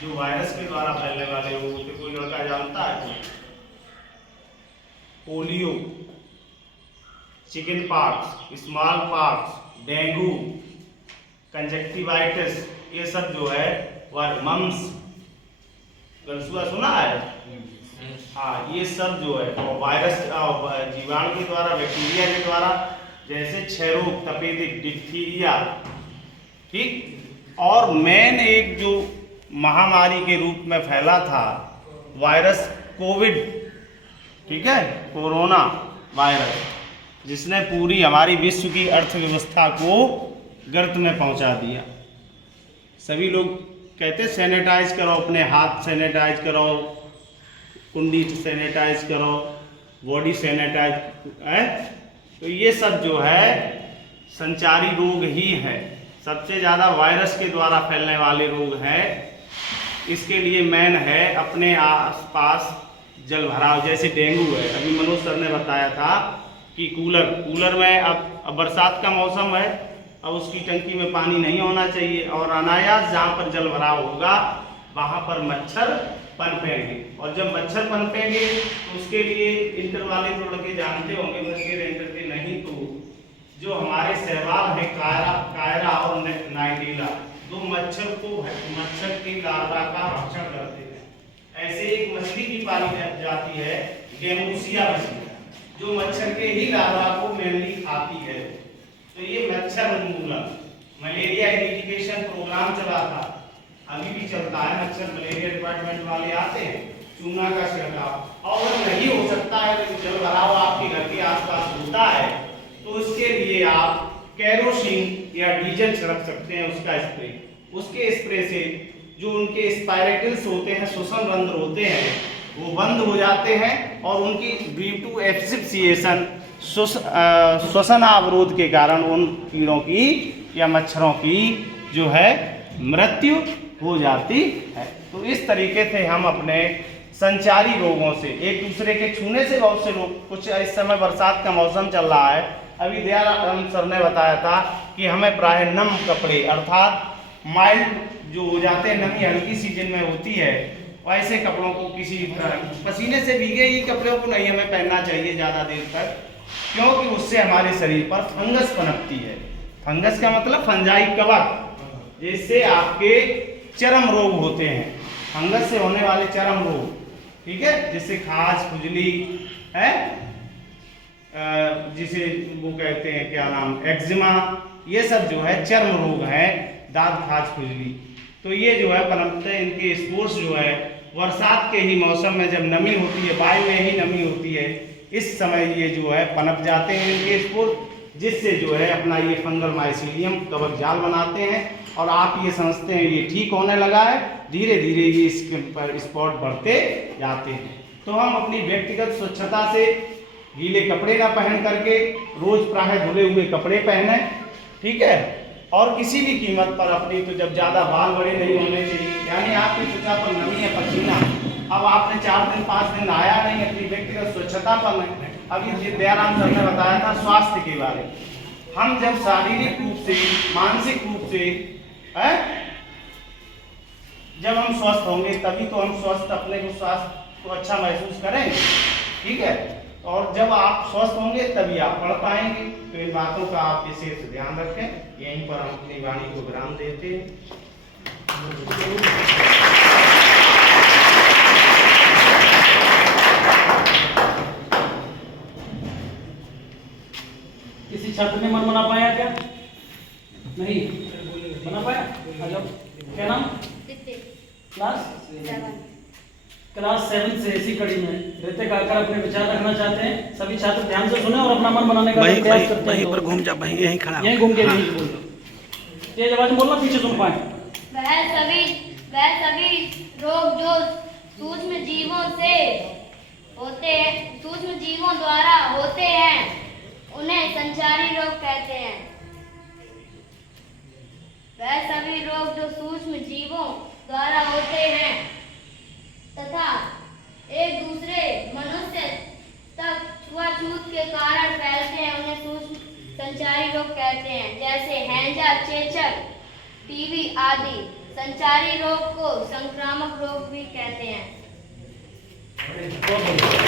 जो वायरस के द्वारा फैलने वाले रोग होते, कोई लड़का जानता है? कोई? Polio, chicken pox, small pox, dengue, conjunctivitis, ये सब जो है वह मम्स, गलसुआ सुना है? हाँ, ये सब जो है वायरस जीवाणु के द्वारा, बैक्टीरिया के द्वारा, जैसे क्षय रोग, तपेदिक, डिप्थीरिया, ठीक। और मेन एक जो महामारी के रूप में फैला था वायरस कोविड, ठीक है, कोरोना वायरस, जिसने पूरी हमारी विश्व की अर्थव्यवस्था को गर्त में पहुंचा दिया। सभी लोग कहते सैनिटाइज करो, अपने हाथ सैनिटाइज करो, कुंडी सैनिटाइज करो, बॉडी सैनिटाइज है। तो ये सब जो है संचारी रोग ही है, सबसे ज़्यादा वायरस के द्वारा फैलने वाले रोग हैं। इसके लिए मेन है अपने आसपास जल भराव, जैसे डेंगू है। अभी मनोज सर ने बताया था कि कूलर में अब बरसात का मौसम है, अब उसकी टंकी में पानी नहीं होना चाहिए, और अनायास जहाँ पर जल भराव होगा वहाँ पर मच्छर पनपेंगे, और जब मच्छर पनपेंगे तो उसके लिए इंटर वाले तो लड़के जानते होंगे, बल्कि इंटर के नहीं तो जो हमारे सहवाग है कायरा और नाइटीला, दो मच्छर के लार्वा का भक्षण करते हैं। ऐसे एक मछली की पाली जाती है गैमूसिया मछली, जो मच्छर के ही लार्वा को मेनली खाती है। तो ये मच्छर उन्मूलन, मलेरिया एरिडिकेशन प्रोग्राम चला था, अभी भी चलता है। मच्छर मलेरिया डिपार्टमेंट वाले आते हैं, चूना का छिड़काव, और नहीं हो सकता है तो जल भराव आपके घर के आसपास होता है तो उसके लिए आप केरोसिन या डीजल छिड़क सकते हैं, उसका स्प्रे। उसके स्प्रे से जो उनके स्पायरेटल्स होते हैं, श्वसन रंध्र होते हैं, वो बंद हो जाते हैं, और उनकी ड्यू एब्सिप्सिएशन, श्वसन अवरोध के कारण उन कीड़ों की या मच्छरों की जो है मृत्यु हो जाती है। तो इस तरीके से हम अपने संचारी रोगों से, एक दूसरे के छूने से बहुत से लोग, कुछ इस समय बरसात का मौसम चल रहा है, अभी दयाराम सर ने बताया था कि हमें प्राय नम कपड़े अर्थात माइल्ड जो हो जाते हैं, नमी हल्की सीजन में होती है, वैसे कपड़ों को किसी पसीने से भीगे ही कपड़ों को नहीं हमें पहनना चाहिए ज़्यादा देर तक, क्योंकि उससे हमारे शरीर पर फंगस पनपती है। फंगस का मतलब फंजाई कवक, जिससे आपके चर्म रोग होते हैं, फंगस से होने वाले चर्म रोग, ठीक है, जिससे खाज, खुजली है, जिसे वो कहते हैं क्या नाम, एक्जिमा, ये सब जो है चर्म रोग है, दांत, खाज, खुजली। तो ये जो है पनपते हैं, इनके स्पोर्स जो है बरसात के ही मौसम में जब नमी होती है, वायु में ही नमी होती है, इस समय ये जो है पनप जाते हैं इनके स्पोर्स, जिससे जो है अपना ये फंगल माइसीलियम कवक जाल बनाते हैं, और आप ये समझते हैं ये ठीक होने लगा है, धीरे धीरे ये स्किन पर स्पॉट बढ़ते जाते हैं। तो हम अपनी व्यक्तिगत स्वच्छता से गीले कपड़े ना पहन करके रोज प्राय धुले हुए कपड़े पहने, ठीक है, और किसी भी कीमत पर अपनी, तो जब ज़्यादा बाल बड़े नहीं होने चाहिए, यानी आपकी त्वचा पर नमी है, पसीना, अब आपने 4 दिन 5 दिन नहाया नहीं, अपनी व्यक्तिगत स्वच्छता पर नहीं। अभी दयाराम सर ने बताया था स्वास्थ्य के बारे में, हम जब शारीरिक रूप से, मानसिक रूप से है, जब हम स्वस्थ होंगे तभी तो हम स्वस्थ, अपने को स्वास्थ्य को अच्छा महसूस करेंगे, ठीक है, और जब आप स्वस्थ होंगे तभी आप पढ़ पाएंगे। तो इन बातों का आप विशेष ध्यान रखें। यहीं पर हम अपनी वाणी को विराम देते हैं। किसी छात्र ने मन बना पाया क्या? नहीं बना पाया? आ जाओ। क्या नाम? क्लास 7 से इसी कड़ी में ऋतिक आकर अपने विचार रखना चाहते हैं। सभी छात्र ध्यान से सुने और अपना मन बनाने का प्रयास करते हैं। वहीं पर घूम जा, वहीं यहीं खड़ा, यहीं घूम के बीच बोल दो, तेज आवाज में बोलना, पीछे सुन पाए। वह सभी रोग जो सूक्ष्म जीवों से होते हैं, सूक्ष्म जीवों द्वारा होते हैं, उन्हें संचारी रोग कहते हैं। वह सभी रोग जो सूक्ष्म जीवों द्वारा होते हैं तथा एक दूसरे मनुष्य तक छुआछूत के कारण फैलते हैं, उन्हें सूक्ष्म संचारी रोग कहते हैं। जैसे हैंजा, चेचक, टीबी आदि संचारी रोग को संक्रामक रोग भी कहते हैं। बहुत बढ़िया।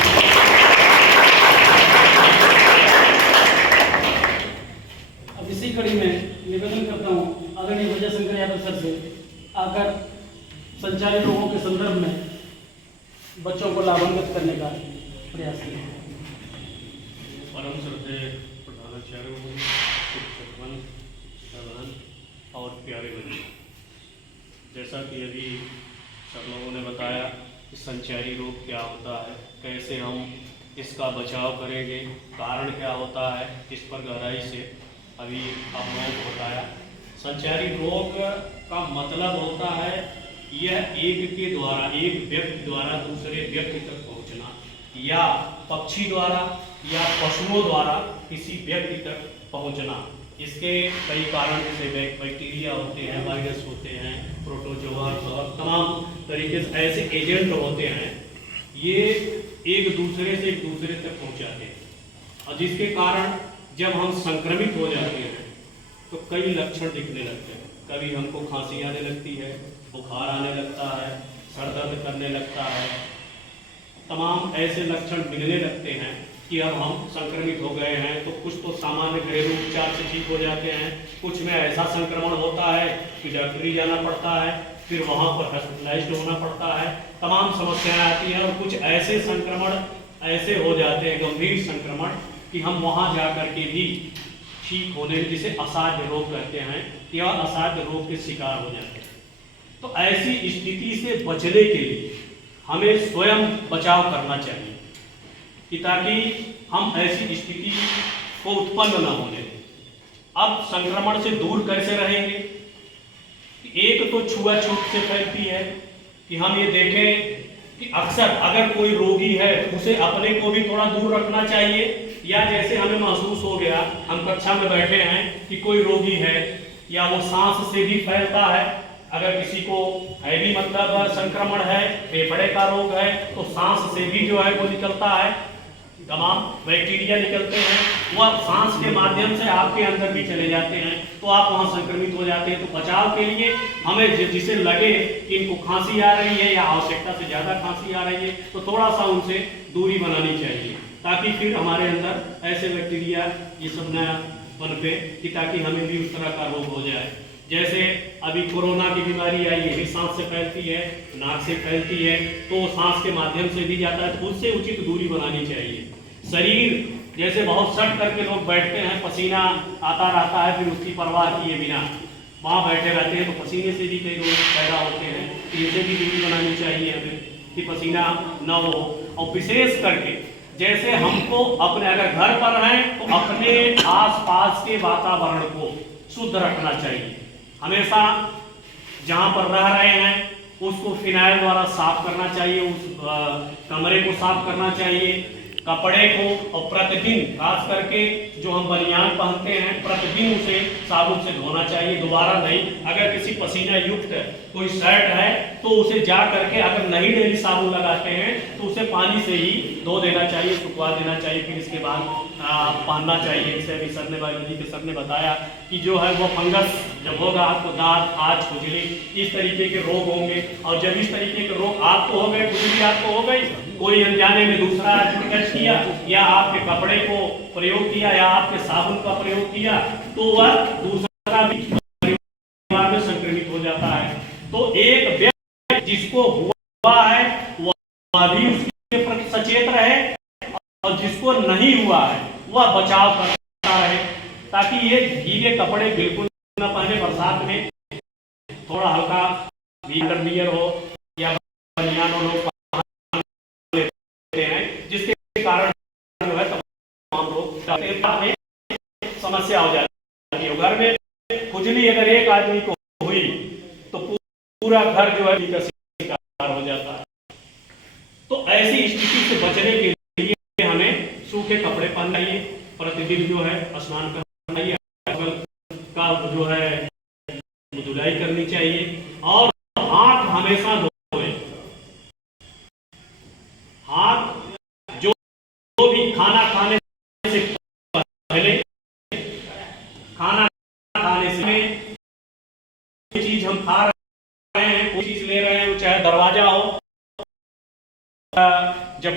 अब इसी कड़ी में निवेदन करता हूँ आदरणीय विजय शंकर यादव सर से आकर संचारी रोगों के संदर्भ में बच्चों को लाभान्वित करने का प्रयास करें। परम श्रद्धेय प्रधानाचार्य, शिक्षकगण, प्रधान और प्यारे बच्चों, जैसा कि अभी सब लोगों ने बताया कि संचारी रोग क्या होता है, कैसे हम इसका बचाव करेंगे, कारण क्या होता है, इस पर गहराई से अभी आप लोगों को बताया। संचारी रोग का मतलब होता है यह एक के द्वारा, एक व्यक्ति द्वारा दूसरे व्यक्ति तक पहुंचना, या पक्षी द्वारा या पशुओं द्वारा किसी व्यक्ति तक पहुंचना। इसके कई कारण जैसे बैक्टीरिया होते हैं, वायरस होते हैं, प्रोटोजोआ और तमाम तरीके से ऐसे एजेंट होते हैं, ये एक दूसरे से एक दूसरे तक पहुंचाते हैं, और जिसके कारण जब हम संक्रमित हो जाते हैं तो कई लक्षण दिखने लगते हैं। कभी हमको खांसी आने लगती है, बुखार आने लगता है, सर दर्द करने लगता है, तमाम ऐसे लक्षण मिलने लगते हैं कि अब हम संक्रमित हो गए हैं। तो कुछ तो सामान्य घरेलू उपचार से ठीक हो जाते हैं, कुछ में ऐसा संक्रमण होता है कि डॉक्टरी जाना पड़ता है, फिर वहाँ पर हॉस्पिटलाइज्ड होना पड़ता है, तमाम समस्याएं आती हैं। और कुछ ऐसे संक्रमण ऐसे हो जाते हैं, गंभीर संक्रमण, कि हम वहाँ जा कर के भी ठीक होने, जिसे असाध्य रोग कहते हैं, या असाध्य रोग के शिकार हो जाते हैं। तो ऐसी स्थिति से बचने के लिए हमें स्वयं बचाव करना चाहिए कि ताकि हम ऐसी स्थिति को उत्पन्न न होने दें। अब संक्रमण से दूर कैसे रहेंगे? एक तो छुआछूत से फैलती है कि हम ये देखें कि अक्सर अगर कोई रोगी है उसे अपने को भी थोड़ा दूर रखना चाहिए, या जैसे हमें महसूस हो गया, हम कक्षा में बैठे हैं कि कोई रोगी है, या वो सांस से भी फैलता है। अगर किसी को हैवी मतलब संक्रमण है, फेफड़े का रोग है, तो सांस से भी जो है वो निकलता है, तमाम बैक्टीरिया निकलते हैं, वह सांस के माध्यम से आपके अंदर भी चले जाते हैं, तो आप वहां संक्रमित हो जाते हैं। तो बचाव के लिए हमें जिसे लगे कि इनको खांसी आ रही है या आवश्यकता से ज्यादा खांसी आ रही है, तो थोड़ा सा उनसे दूरी बनानी चाहिए, ताकि फिर हमारे अंदर ऐसे बैक्टीरिया ये सब न पनपे कि ताकि हमें भी उस तरह का रोग हो जाए। जैसे अभी कोरोना की बीमारी आई है, सांस से फैलती है, नाक से फैलती है, तो सांस के माध्यम से भी जाता है, तो उससे उचित दूरी बनानी चाहिए। शरीर जैसे बहुत सट करके लोग बैठते हैं, पसीना आता रहता है, फिर उसकी परवाह किए बिना वहाँ बैठे रहते हैं, तो पसीने से भी कई रोग पैदा होते हैं। इनसे भी दूरी बनानी चाहिए हमें कि पसीना न हो। और विशेष करके जैसे हमको अपने, अगर घर पर हैं तो अपने आसपास के वातावरण को शुद्ध रखना चाहिए। हमेशा जहाँ पर रह रहे हैं उसको फिनाइल द्वारा साफ करना चाहिए, उस कमरे को साफ करना चाहिए, कपड़े को, और प्रतिदिन खास करके जो हम बनियान पहनते हैं प्रतिदिन उसे साबुन से धोना चाहिए, दोबारा नहीं। अगर किसी पसीना युक्त कोई शर्ट है तो उसे जा करके, अगर नहीं डेली साबुन लगाते हैं तो उसे पानी से ही धो देना चाहिए, सुखवा देना चाहिए, फिर इसके बाद पहनना चाहिए। इसे भी सर ने, बायोलॉजी के सर ने बताया कि जो है वो फंगस जब होगा आपको दांत, आज, खुजली, इस तरीके के रोग होंगे। और जब इस तरीके के रोग आपको हो गए, खुजली आपको हो गई, कोई अनजाने में दूसरा आदमी टच किया, या आपके कपड़े को प्रयोग किया, या आपके साबुन का प्रयोग किया, तो वह दूसरा भी परिवार में संक्रमित हो जाता है। तो एक व्यक्ति जिसको हुआ है वह भी उसके प्रति सचेत रहे, और जिसको नहीं हुआ है वह बचाव करता रहे, ताकि ये भीगे कपड़े बिल्कुल न पहने। बरसात में थोड़ा हल्का अंडरवियर हो या बनियान हो लोग लेते हैं, जिसके कारण जो है तमाम लोग समस्या हो जाती है। घर में खुजली अगर एक आदमी को हुई तो पूरा घर जो है का शिकार हो जाता है। तो ऐसी स्थिति से बचने के लिए हमें सूखे कपड़े पहनना चाहिए, प्रतिदिन जो है स्नान करना चाहिए, का जो है धुलाई करनी चाहिए, और हाथ हमेशा धोएं। हाथ जो भी खाना खाने से पहले, खाना खाने से चीज हम खा रहे दरवाजा हो, जब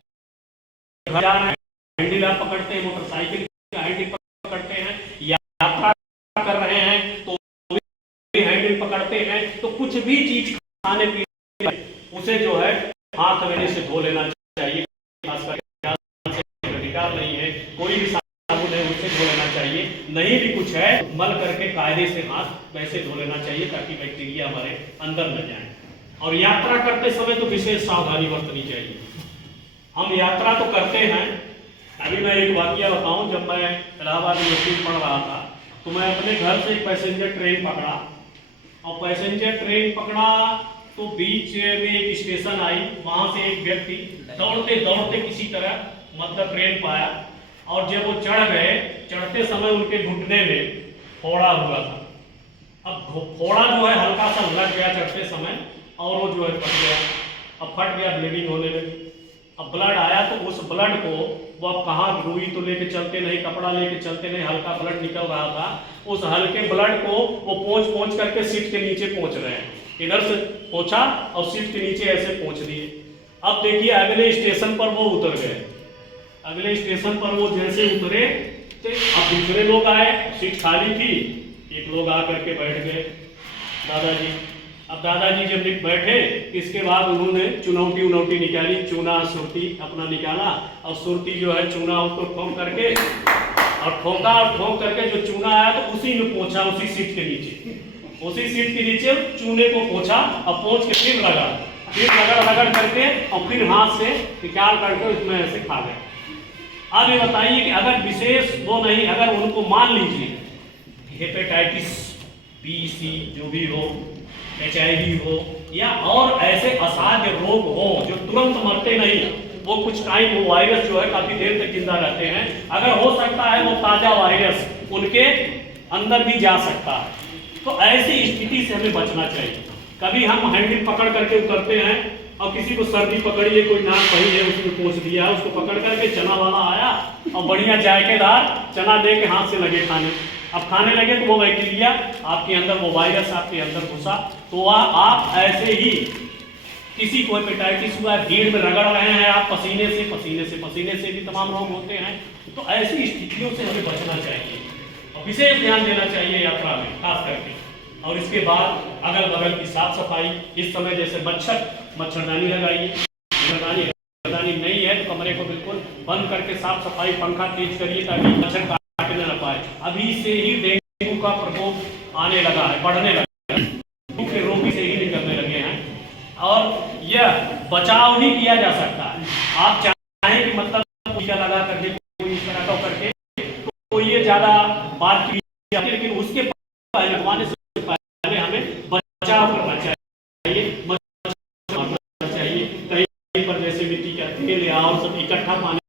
घर जा रहे हैं हैंडल आप पकड़ते हैं, मोटरसाइकिल का हैंडल पकड़ते हैं, यात्रा कर रहे हैं तो हैंडल पकड़ते हैं, तो कुछ भी चीज खाने पीने उसे जो है हाथ धोने से धो लेना चाहिए। खासकर नहीं है, कोई भी साबुन है उससे धो लेना चाहिए, नहीं भी कुछ है मल करके कायदे से हाथ वैसे धो लेना चाहिए ताकि बैक्टीरिया हमारे अंदर न जाए। और यात्रा करते समय तो विशेष सावधानी बरतनी चाहिए। हम यात्रा तो करते हैं, अभी मैं एक वाकया बताऊं, जब मैं इलाहाबाद यूनिवर्सिटी में पढ़ रहा था तो मैं अपने घर से एक पैसेंजर ट्रेन पकड़ा, और पैसेंजर ट्रेन पकड़ा तो बीच में एक स्टेशन आई, वहां से एक व्यक्ति दौड़ते दौड़ते किसी तरह मतलब ट्रेन पाया, और जब वो चढ़ गए, चढ़ते समय उनके घुटने में फोड़ा हुआ था। अब फोड़ा जो है हल्का सा लग गया चढ़ते समय, और वो जो है फट गया, अब फट गया, ब्लीडिंग होने लगी। अब ब्लड आया तो उस ब्लड को वो अब कहाँ, रुई तो लेके चलते नहीं, कपड़ा लेके चलते नहीं, हल्का ब्लड निकल रहा था, उस हल्के ब्लड को वो पोंछ करके सीट के नीचे पहुंच रहे हैं, इधर से पहुंचा और सीट के नीचे ऐसे पहुंच दिए। अब देखिए अगले स्टेशन पर वो उतर गए, अगले स्टेशन पर वो जैसे उतरे तो अब दूसरे लोग आए, सीट खाली थी, एक लोग आकर के बैठ गए दादाजी। अब दादाजी जब बैठे, इसके बाद उन्होंने चुनौती निकाली, चूना सुरती अपना निकाला, और सुरती जो है चूना उसको ठोक करके और ठोका, और ठोक करके जो चूना आया तो उसी में पोंछा, उसी सीट के नीचे, उसी सीट के नीचे चूने को पोंछा, और पोंछ के फिर रगड़ करके और फिर हाथ से निकाल करके उसमें ऐसे खा गए। अब ये बताइए कि अगर विशेष वो नहीं, अगर उनको मान लीजिए हेपेटाइटिस बी सी जो भी हो, HIV हो, या और ऐसे असाध्य रोग हो जो तुरंत मरते नहीं, वो कुछ टाइम वो वायरस जो है काफी देर तक जिंदा रहते हैं, अगर हो सकता है वो ताजा वायरस उनके अंदर भी जा सकता है, तो ऐसी स्थिति से हमें बचना चाहिए। कभी हम हैंडल पकड़ करके उतरते हैं और किसी को सर्दी पकड़ी है, कोई नाक पही है, उसमें पोंछ दिया, उसको पकड़ करके चना वाला आया और बढ़िया जायकेदार चना दे के हाथ से लगे खाने, अब खाने लगे तो वो बैक्टीरिया आपके अंदर, वो वायरस आपके अंदर घुसा, तो आप ऐसे ही किसी को हेपेटाइटिस हुआ, भीड़ में रगड़ रहे हैं आप, पसीने से भी तमाम रोग होते हैं, तो ऐसी स्थितियों से हमें बचना चाहिए और विशेष ध्यान देना चाहिए यात्रा में खास करके। और इसके बाद अगल बगल की साफ सफाई, इस समय जैसे मच्छरदानी लगाइए, मच्छरदानी नहीं है तो कमरे को बिल्कुल बंद करके साफ सफाई, पंखा तेज करिए ताकि मच्छर काटने न पाए। अभी से ही डेंगू का प्रकोप आने लगा है, बढ़ने लगा है, मुख्य रोगी से ही निकलने लगे हैं, और यह बचाव ही किया जा सकता है। आप चाहें कि मतलब टीका लगा करके कोई इस तरह का करके तो ये ज्यादा बात की जाती है, लेकिन उसके पहले लगवाने से पहले हमें बचाव करना चाहिए, कहीं पर जैसे मिट्टी का तेल या और सब इकट्ठा पानी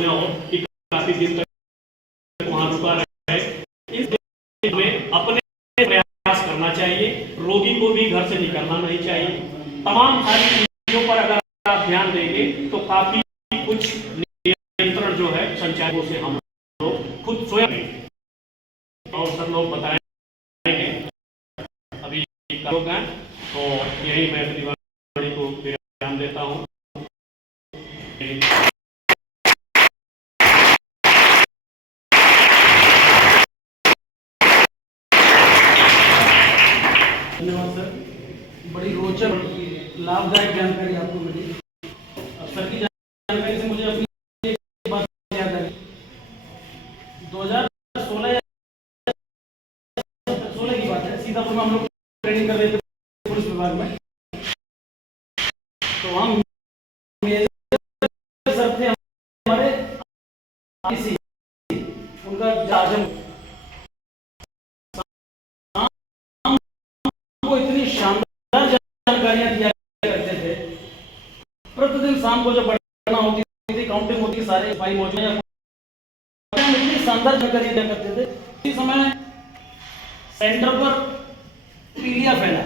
न हो कि काफी दिन तक वहां रुका रहे, इस में अपने प्रयास करना चाहिए, रोगी को भी घर से निकलना नहीं चाहिए। तमाम सारी चीजों पर अगर आप ध्यान देंगे तो काफी कुछ नियंत्रण जो है संचालकों से हम लोग खुद स्वयं और सब लोग बताएंगे। अभी लोग हैं तो यही मैं अपनी वाणी को ध्यान देता हूँ। धन्यवाद सर, बड़ी रोचक लाभदायक जानकारी आपको मिली। सर की जानकारी से मुझे अपनी एक बात याद आई, 2016 की बात है, सीतापुर में हम लोग ट्रेनिंग कर रहे थे पुलिस विभाग में, तो हम सर थे हमारे उनका आजम इतनी शानदार जानकारियां दिया करते थे, प्रतिदिन शाम को जब पढ़ना होती थी, काउंटिंग होती, सारे भाई मौजूद इतनी शानदार जानकारी दिया करते थे। इसी समय सेंटर पर पीलिया फैला,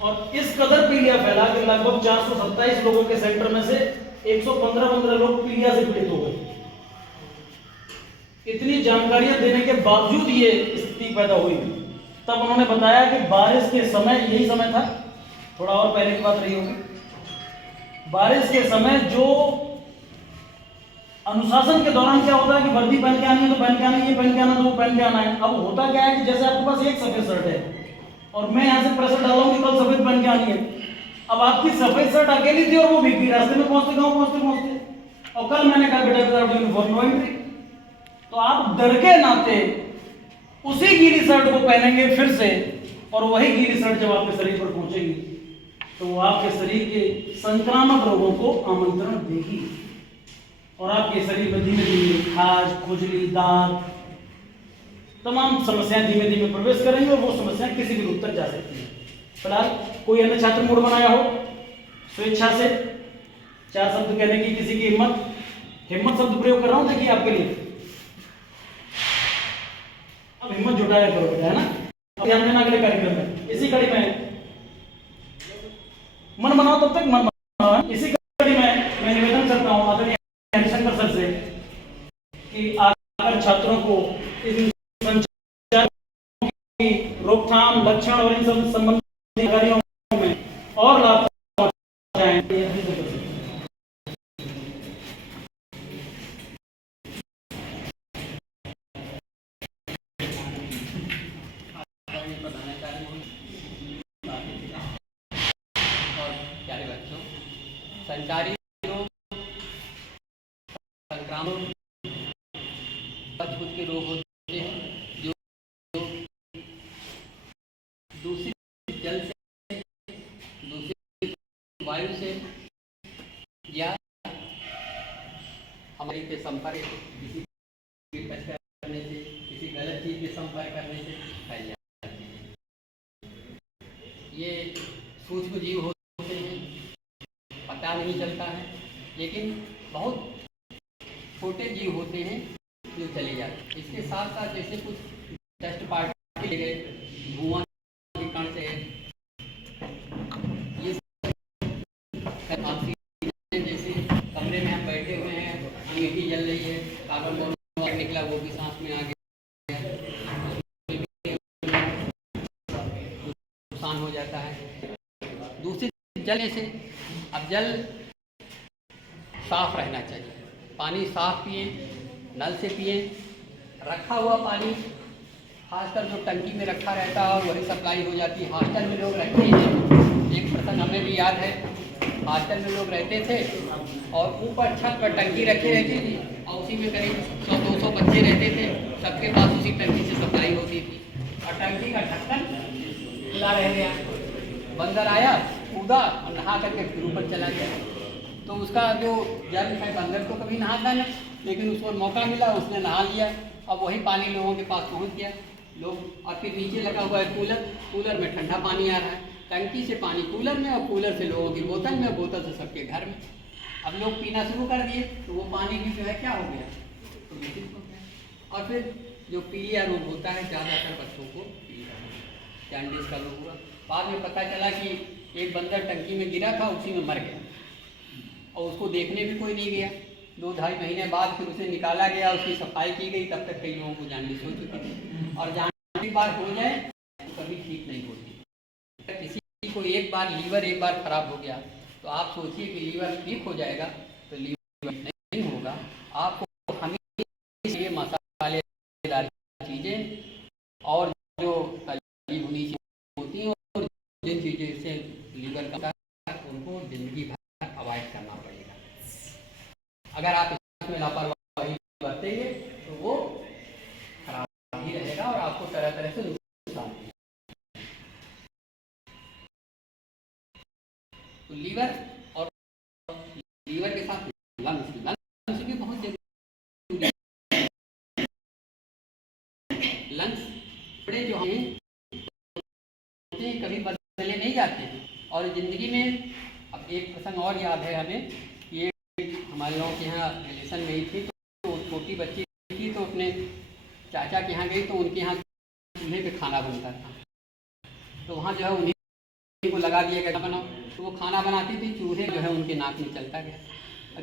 और इस कदर पीलिया फैला कि लगभग 427 लोगों के सेंटर में से 115 लोग पीलिया से पीड़ित हो गए। इतनी जानकारियां देने के बावजूद ये स्थिति पैदा हुई। तब उन्होंने बताया कि बारिश के समय, यही समय था थोड़ा और पहले की बात रही होगी। बारिश के समय जो अनुशासन के दौरान क्या होता है कि वर्दी पहन के आनी है तो पहन के आनी है, पहन के आना तो वो पहन के आना है। अब होता क्या है कि जैसे आपके पास एक सफेद शर्ट है और मैं यहाँ से प्रेशर डाला हूँ कि कल सफेद पहन के आनी है। अब आपकी सफेद शर्ट अकेली थी और वो भीगी, रास्ते में पहुंचते गाँव पहुंचते, और कल मैंने कहा बेटा विदाउट यूनिफॉर्म नो एंट्री। तो आप डर के नाते उसी गीली शर्ट को पहनेंगे फिर से, और वही गीली शर्ट जब आपके शरीर पर पहुंचेगी तो वो आपके शरीर के संक्रामक रोगों को आमंत्रण देगी और आपके शरीर में धीमे धीमे खाज, खुजली, दाग, तमाम समस्याएं धीमे धीमे प्रवेश करेंगी और वो समस्याएं किसी भी रूप तक जा सकती हैं। फिलहाल कोई अन्य छात्र मूड बनाया हो स्वेच्छा से 4 शब्द कहने की, किसी की हिम्मत शब्द प्रयोग कर रहा हूं, देखिए आपके लिए। अब हिम्मत जुटाया करो बेटा, है ना। अब ध्यान देना अगले कार्यक्रम में। इसी कड़ी में मन बनाओ, तब तक मन बनाओ। इसी कड़ी में मैं निवेदन करता हूं आदरणीय हरिशंकर सर से कि आकर छात्रों को इन संचार की रोकथाम, लक्षण और इन सब संबंधित कार्यों में और लाभ पहुंचाएं। संचारी रोग, संक्रामक के रोग होते हैं जो दूषित जल से, दूषित वायु से या हमारे के संपर्क, किसी के टच करने से, किसी गलत चीज के संपर्क करने से फैल जाते हैं। ये सूक्ष्म जीव होते हैं, पता नहीं चलता है, लेकिन बहुत छोटे जीव होते हैं जो चले जाते हैं। इसके साथ साथ जैसे कुछ डस्ट पार्टिकल ले गए, धुआं के कण से, ये जैसे कमरे में हम बैठे हुए हैं, अंगीठी जल रही है, कार्बन मोनोऑक्साइड निकला, वो भी सांस में आ गया, नुकसान हो जाता है। दूसरी जल से, अब जल साफ रहना चाहिए, पानी साफ पिए, नल से पिए। रखा हुआ पानी खासकर जो टंकी में रखा रहता है वही सप्लाई हो जाती है। हॉस्टल में लोग रहते हैं, एक प्रसंग हमें भी याद है, हॉस्टल में लोग रहते थे और ऊपर छत पर टंकी रखी रहती थी और उसी में करीब 100-200 बच्चे रहते थे, सबके पास उसी टंकी से सप्लाई होती थी और टंकी का ढक्कन खुला रह गया। बंदर आया, कूदा और नहा करके फिर ऊपर चला गया। तो उसका जो जल है, बंदर को कभी नहाता नहीं, लेकिन उसको मौका मिला, उसने नहा लिया। अब वही पानी लोगों के पास पहुंच गया, लोग, और फिर नीचे लगा हुआ है कूलर, कूलर में ठंडा पानी आ रहा है, टंकी से पानी कूलर में और कूलर से लोगों की बोतल में, बोतल से सबके घर में। अब लोग पीना शुरू कर दिए तो वो पानी भी जो है क्या हो गया, तो दूषित हो गया। और फिर जो पीलिया रोग होता है, ज़्यादातर बच्चों को जॉन्डिस का रोग हुआ। बाद में पता चला कि एक बंदर टंकी में गिरा था, उसी में मर गया और उसको देखने भी कोई नहीं गया। 2-2.5 महीने बाद फिर उसे निकाला गया, उसकी सफाई की गई, तब तक कई लोगों को जॉन्डिस हो चुकी थी। और जॉन्डिस बार हो जाए तो कभी ठीक नहीं होती। किसी को एक बार लीवर एक बार खराब हो गया तो आप सोचिए कि लीवर ठीक हो जाएगा, तो लीवर नहीं होगा। आपको हमेशा ये मसालेदार चीज़ें और जो तली भुनी चीज़ें होती हैं और जिन चीज़ें से लीवर का उनको जिंदगी भर अवॉइड करना पड़ेगा। अगर आप इसमें लापरवाही बरतेंगे तो वो खराब ही रहेगा और आपको तरह तरह से नुकसान। तो लीवर और लीवर के साथ लंग्स भी बहुत जरूरी है। लंग्स बड़े जो हैं कभी बदले नहीं जाते हैं और ज़िंदगी में। अब एक प्रसंग और याद है हमें, ये हमारे गाँव के यहाँ रिलेशन में ही थी, तो छोटी बच्ची थी, तो अपने चाचा के यहाँ गई तो उनके यहाँ चूल्हे पे खाना बनता था, तो वहाँ जो है उन्हीं को लगा दिया गया बनाओ, तो वो खाना बनाती थी, चूल्हे जो है उनके नाक में चलता गया और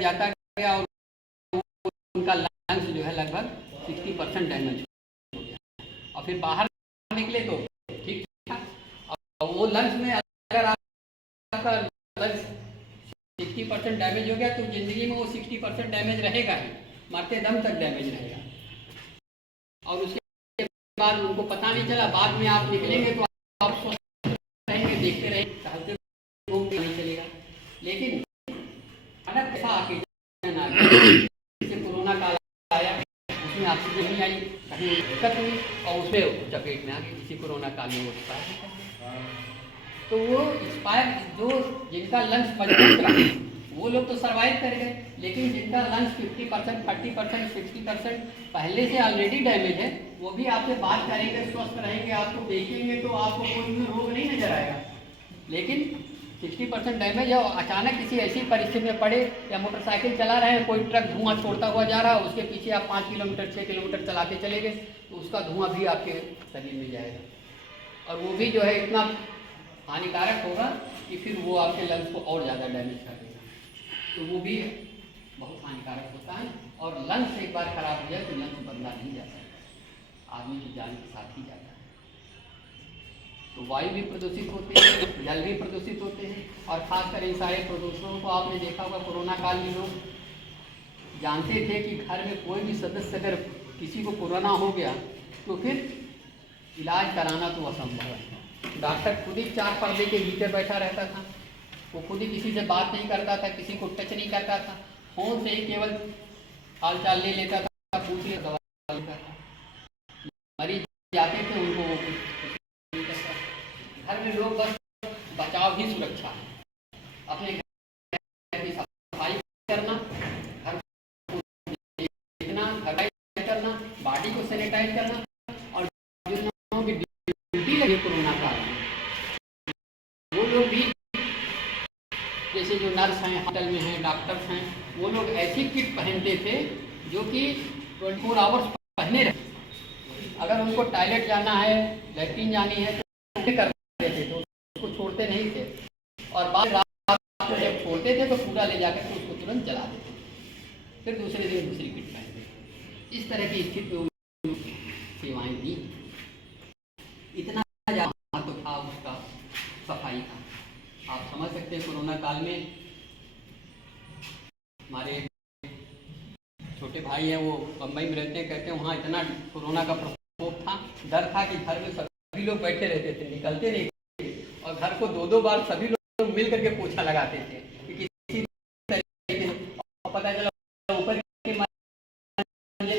जाता गया और उनका लंग्स जो है लगभग 60% डैमेज हो गया और फिर बाहर निकले तो ठीक था। और वो लंग्स में 50% डैमेज हो गया तो ज़िंदगी में वो 60% डैमेज रहेगा ही, मरते दम तक डैमेज रहेगा। और उसके बाद उनको पता नहीं चला, बाद में आप निकलेंगे तो आप स्वस्थ रहेंगे, देखते रहेंगे, टहलते घूमते नहीं चलेगा। लेकिन अचानक ऐसा आके जैसे कोरोना काल आया, उसमें ऑक्सीजन नहीं आई, कहीं दिक्कत हुई और उसमें चपेट में आ गई, इसी कोरोना काल में वो एक्सपायर हो गया। तो वो एक्सपायर जो जिनका लंग्स मजबूत रहा वो लोग तो सर्वाइव कर गए, लेकिन जिनका लंग्स 50%, 30%, 60% पहले से ऑलरेडी डैमेज है, वो भी आपसे बात करेंगे, स्वस्थ रहेंगे, आपको देखेंगे तो आपको कोई भी रोग नहीं नजर आएगा। लेकिन 60% डैमेज है और अचानक किसी ऐसी परिस्थिति में पड़े या मोटरसाइकिल चला रहे हैं, कोई ट्रक धुआं छोड़ता हुआ जा रहा है, उसके पीछे आप 5 किलोमीटर 6 किलोमीटर चलाते चले गए तो उसका धुआं भी आपके शरीर में जाएगा और वो भी जो है इतना हानिकारक होगा कि फिर वो आपके लंग्स को और ज़्यादा डैमेज कर देगा। तो वो भी बहुत हानिकारक होता है और लंग्स एक बार खराब हो जाए तो लंग्स बदला नहीं जा सकता, आदमी की जान के साथ ही जाता है। तो वायु भी प्रदूषित होते हैं, जल भी प्रदूषित होते हैं और खासकर इन सारे प्रदूषणों को आपने देखा होगा कोरोना काल में लोग जानते थे कि घर में कोई भी सदस्य अगर किसी को कोरोना हो गया तो फिर इलाज कराना तो असंभव है। डॉक्टर खुद ही 4 पर्दे के भीतर बैठा रहता था, वो खुद ही किसी से बात नहीं करता था, किसी को टच नहीं करता था, फोन से ही केवल हाल चाल ले लेता था, पूछ ले दवा लेता था। मरीज जाते थे उनको वो कुछ नहीं करता। घर में लोग बस बचाव ही सुरक्षा है, अपने घर की सफाई करना, घर को देखना, घर करना, बॉडी को सैनिटाइज करना और जिन लोगों की ड्यूटी लगी कोरोना काल में वो लोग भी जैसे जो नर्स हैं, हॉस्पिटल में हैं, डॉक्टर्स हैं, वो लोग ऐसी किट पहनते थे जो कि 24 आवर्स पहने रहे। अगर उनको टॉयलेट जाना है, लैट्रिन जानी है तो कर देते थे, उसको छोड़ते नहीं थे और बाद रात को जब छोड़ते थे तो पूरा ले जाकर के उसको तुरंत जला देते थे, फिर दूसरे दिन दूसरी किट पहनते। इस तरह की स्थिति में सेवाएं दी। इतना तो था उसका सफाई का। आप समझ सकते हैं कोरोना काल में हमारे छोटे भाई हैं, वो बम्बई में रहते हैं, कहते हैं वहाँ इतना कोरोना का प्रकोप था, डर था कि घर में सभी लोग बैठे रहते थे, निकलते नहीं थे और घर को 2-2 बार सभी लोग मिल करके पोछा लगाते थे कि किसी तरीके से पता चला ऊपर के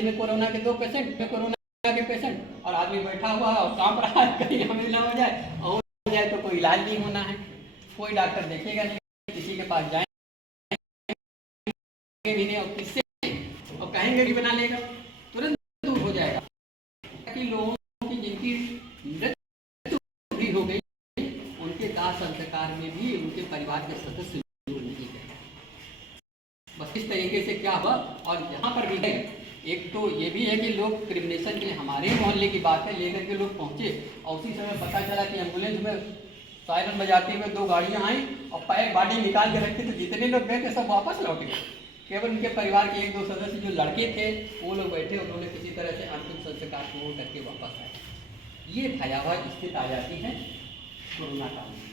में कोरोना के 2 पेशेंट में कोरोना के पेशेंट और आदमी बैठा हुआ है और कांप रहा है, कहीं हमें ना हो जाए और हो जाए तो कोई इलाज नहीं होना है, कोई डॉक्टर देखेगा नहीं, किसी के पास जाएंगे भी नहीं और किससे और कहेंगे भी बना लेगा, तुरंत दूर हो जाएगा। कि लोगों की जिनकी मृत्यु भी हो गई उनके दाह संस्कार में भी उनके परिवार के सदस्य नहीं गए। बस इस तरीके से क्या हुआ। और यहाँ पर भी है एक तो ये भी है कि लोग क्रिमिनेशन के लिए हमारे मोहल्ले की बात है लेकर के लोग पहुँचे और उसी समय पता चला कि एम्बुलेंस में सायरन बजाते हुए 2 गाड़ियाँ आई और पैर बॉडी निकाल के रखते तो जितने लोग गए थे सब वापस लौट गए। केवल उनके परिवार के 1-2 सदस्य जो लड़के थे वो लोग बैठे, उन्होंने किसी तरह से अंतिम संस्कार पूर्ण करके वापस आए। ये भयावह स्थिति आ जाती है कोरोना काल में।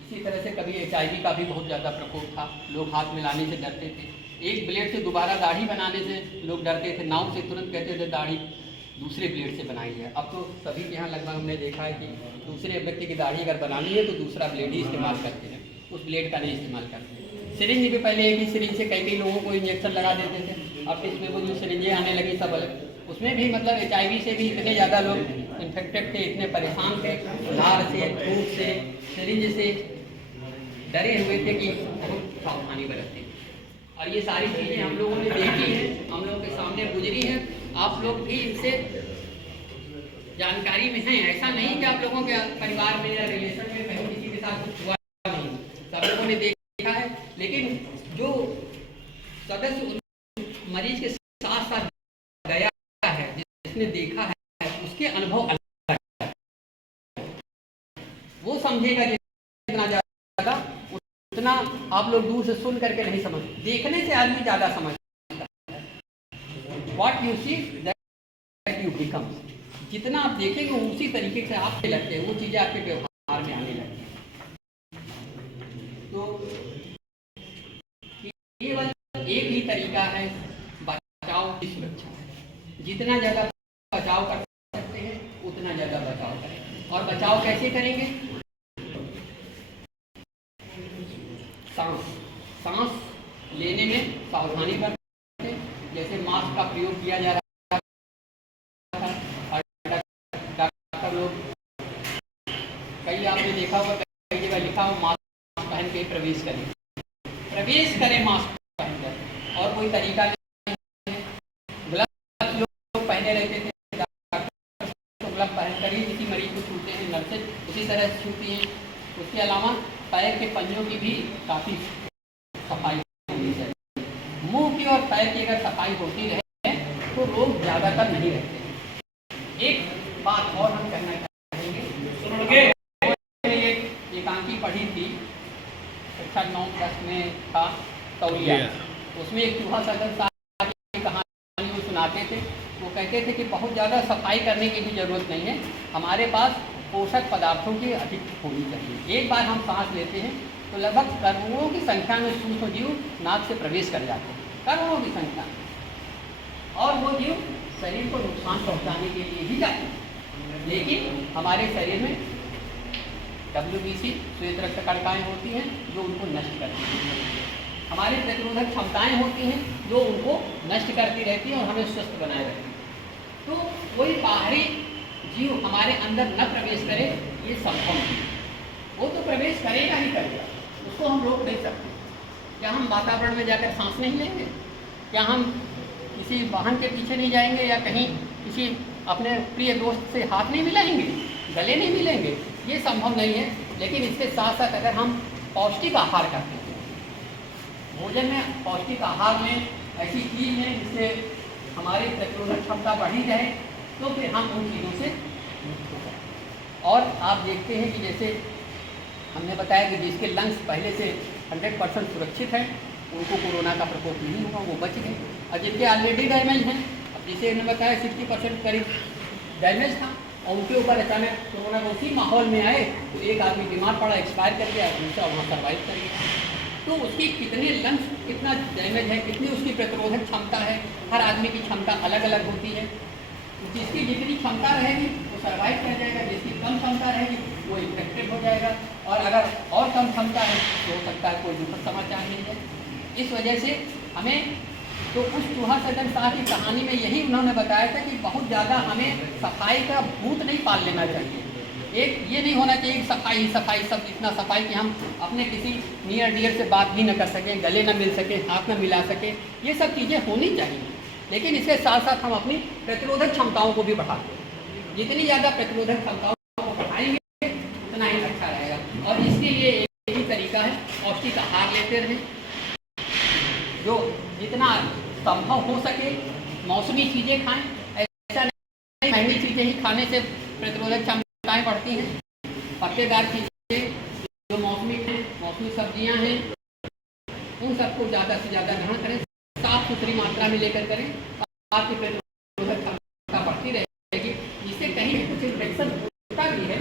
इसी तरह से कभी HIV का भी बहुत ज़्यादा प्रकोप था, लोग हाथ मिलाने से डरते थे, एक ब्लेड से दोबारा दाढ़ी बनाने से लोग डरते थे, नाव से तुरंत कहते थे दाढ़ी दूसरे ब्लेड से बनाई है। अब तो सभी के यहाँ लगभग हमने देखा है कि दूसरे व्यक्ति की दाढ़ी अगर बनानी है तो दूसरा ब्लेड ही इस्तेमाल करते हैं, उस ब्लेड का नहीं इस्तेमाल करते हैं। सिरिंज भी पहले एक ही सिरिंज से कई लोगों को इंजेक्शन लगा देते थे, अब इसमें वो जो सिरिंजें आने लगी सब अलग, उसमें भी मतलब HIV से भी इतने ज़्यादा लोग इन्फेक्टेड थे, इतने परेशान थे, लार से, थूक से, सिरिंज से डरे हुए थे कि बहुत सावधानी बरतते। और ये सारी चीज़ें हम लोगों ने देखी हैं, हम लोगों के सामने गुजरी हैं, आप लोग भी इनसे जानकारी में हैं। ऐसा नहीं कि आप लोगों के परिवार में या रिलेशन में कहीं किसी के साथ कुछ हुआ नहीं, सब लोगों ने देखा है, लेकिन जो सदस्य मरीज के साथ साथ गया है, जिसने देखा है, उसके अनुभव अलग है, वो समझेगा जितना ज़्यादा उतना आप लोग दूर से सुन करके नहीं समझ, देखने से आदमी ज़्यादा समझता है। What you see that you become। जितना आप देखेंगे उसी तरीके से आपके लगते हैं, वो चीज़ें आपके व्यवहार में आने लगती हैं। तो केवल एक ही तरीका है बचाव की सुरक्षा। जितना ज़्यादा बचाव कर सकते हैं उतना ज़्यादा बचाव करें। और बचाव कैसे करेंगे? सांस लेने में सावधानी बरतें, जैसे मास्क का प्रयोग किया जा रहा था और डॉक्टर लोग, कई आपने देखा होगा, कई जगह लिखा हो मास्क पहन के प्रवेश करें मास्क पहनकर। और कोई तरीका नहीं है। ग्लव्स लोग पहने रहते थे, डॉक्टर तो ग्लव पहनकर ही किसी मरीज को छूते हैं, नर्सेज उसी तरह छूती हैं। उसके अलावा पैर के पंजों की भी काफ़ी सफाई होनी चाहिए। मुंह की और पैर की अगर सफाई होती रहे तो रोग ज़्यादातर नहीं रहते। एक बात और हम कहना चाहेंगे, एकांकी पढ़ी थी कक्षा 9-10 में था तौलिया, उसमें एक चूहा सदन साहब की कहानी वो सुनाते थे। वो कहते थे कि बहुत ज़्यादा सफाई करने की भी ज़रूरत नहीं है, हमारे पास पोषक पदार्थों की अधिक होनी चाहिए। एक बार हम सांस लेते हैं तो लगभग करोड़ों की संख्या में सूक्ष्म जीव नाक से प्रवेश कर जाते हैं, करोड़ों की संख्या, और वो जीव शरीर को नुकसान पहुंचाने के लिए ही जाते हैं। लेकिन हमारे शरीर में WBC श्वेत रक्त कणिकाएं होती हैं जो उनको नष्ट करती हैं। हमारी प्रतिरोधक क्षमताएं होती हैं जो उनको नष्ट करती रहती हैं और हमें स्वस्थ बनाए रखती हैं। तो कोई बाहरी जीव हमारे अंदर न प्रवेश करे ये संभव नहीं। वो तो प्रवेश करेगा ही करेगा, उसको हम रोक नहीं सकते। क्या हम वातावरण में जाकर सांस नहीं लेंगे? क्या हम किसी वाहन के पीछे नहीं जाएंगे या कहीं किसी अपने प्रिय दोस्त से हाथ नहीं मिलाएंगे, गले नहीं मिलेंगे? ये संभव नहीं है। लेकिन इसके साथ साथ अगर हम पौष्टिक आहार करते हैं, भोजन में पौष्टिक आहार में ऐसी चीज़ है जिससे हमारी प्रतिरोधक क्षमता बढ़ी जाए, तो फिर हम उन चीज़ों से मुक्त हो जाए। और आप देखते हैं कि जैसे हमने बताया कि जिसके लंग्स पहले से 100% सुरक्षित हैं उनको कोरोना का प्रकोप नहीं हुआ, वो बच गए। और जिनके ऑलरेडी डैमेज हैं, अब जिसे हमने बताया 60% करीब डैमेज था और उनके ऊपर अचानक कोरोना का उसी माहौल में आए तो एक आदमी बीमार पड़ा, एक्सपायर कर गया, दूसरा वहाँ सर्वाइव कर गया। तो उसकी कितने लंग्स कितना डैमेज है, कितनी उसकी प्रतिरोधक क्षमता है, हर आदमी की क्षमता अलग अलग होती है। जिसकी जितनी क्षमता रहेगी वो सर्वाइव कर जाएगा, जिसकी कम क्षमता रहेगी वो इन्फेक्टेड हो जाएगा, और अगर और कम क्षमता है तो हो सकता है कोई दुखद समाचार मिल जाए। इस वजह से हमें तो उस चूहा सदन साहब की कहानी में यही उन्होंने बताया था कि बहुत ज़्यादा हमें सफाई का भूत नहीं पाल लेना चाहिए। एक ये नहीं होना चाहिए कि सफाई ही सफाई, सब इतना सफाई कि हम अपने किसी नियर डियर से बात भी न कर सकें, गले न मिल सकें, हाथ न मिला सकें। ये सब चीज़ें होनी चाहिए, लेकिन इसके साथ साथ हम अपनी प्रतिरोधक क्षमताओं को भी बढ़ाते हैं। जितनी ज़्यादा प्रतिरोधक क्षमताओं को बढ़ाएंगे उतना ही अच्छा रहेगा। और इसके लिए एक ही तरीका है, पौष्टिक आहार लेते रहें, जो जितना संभव हो सके मौसमी चीज़ें खाएं। ऐसा नहीं महंगी चीज़ें ही खाने से प्रतिरोधक क्षमताएँ बढ़ती हैं। पत्तेदार चीज़ें जो मौसमी हैं, मौसमी सब्जियां हैं, उन सबको ज़्यादा से ज़्यादा ग्रहण करें, साफ सुथरी मात्रा में लेकर करें, आपकी प्रतिरोधक क्षमता बढ़ती रहेगी। जिससे कहीं भी कुछ इन्फेक्शन होता भी है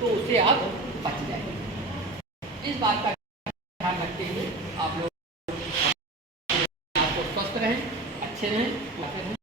तो उससे आप बच जाएंगे। इस बात का ध्यान रखते हुए आप लोग आपको स्वस्थ रहें, अच्छे रहें,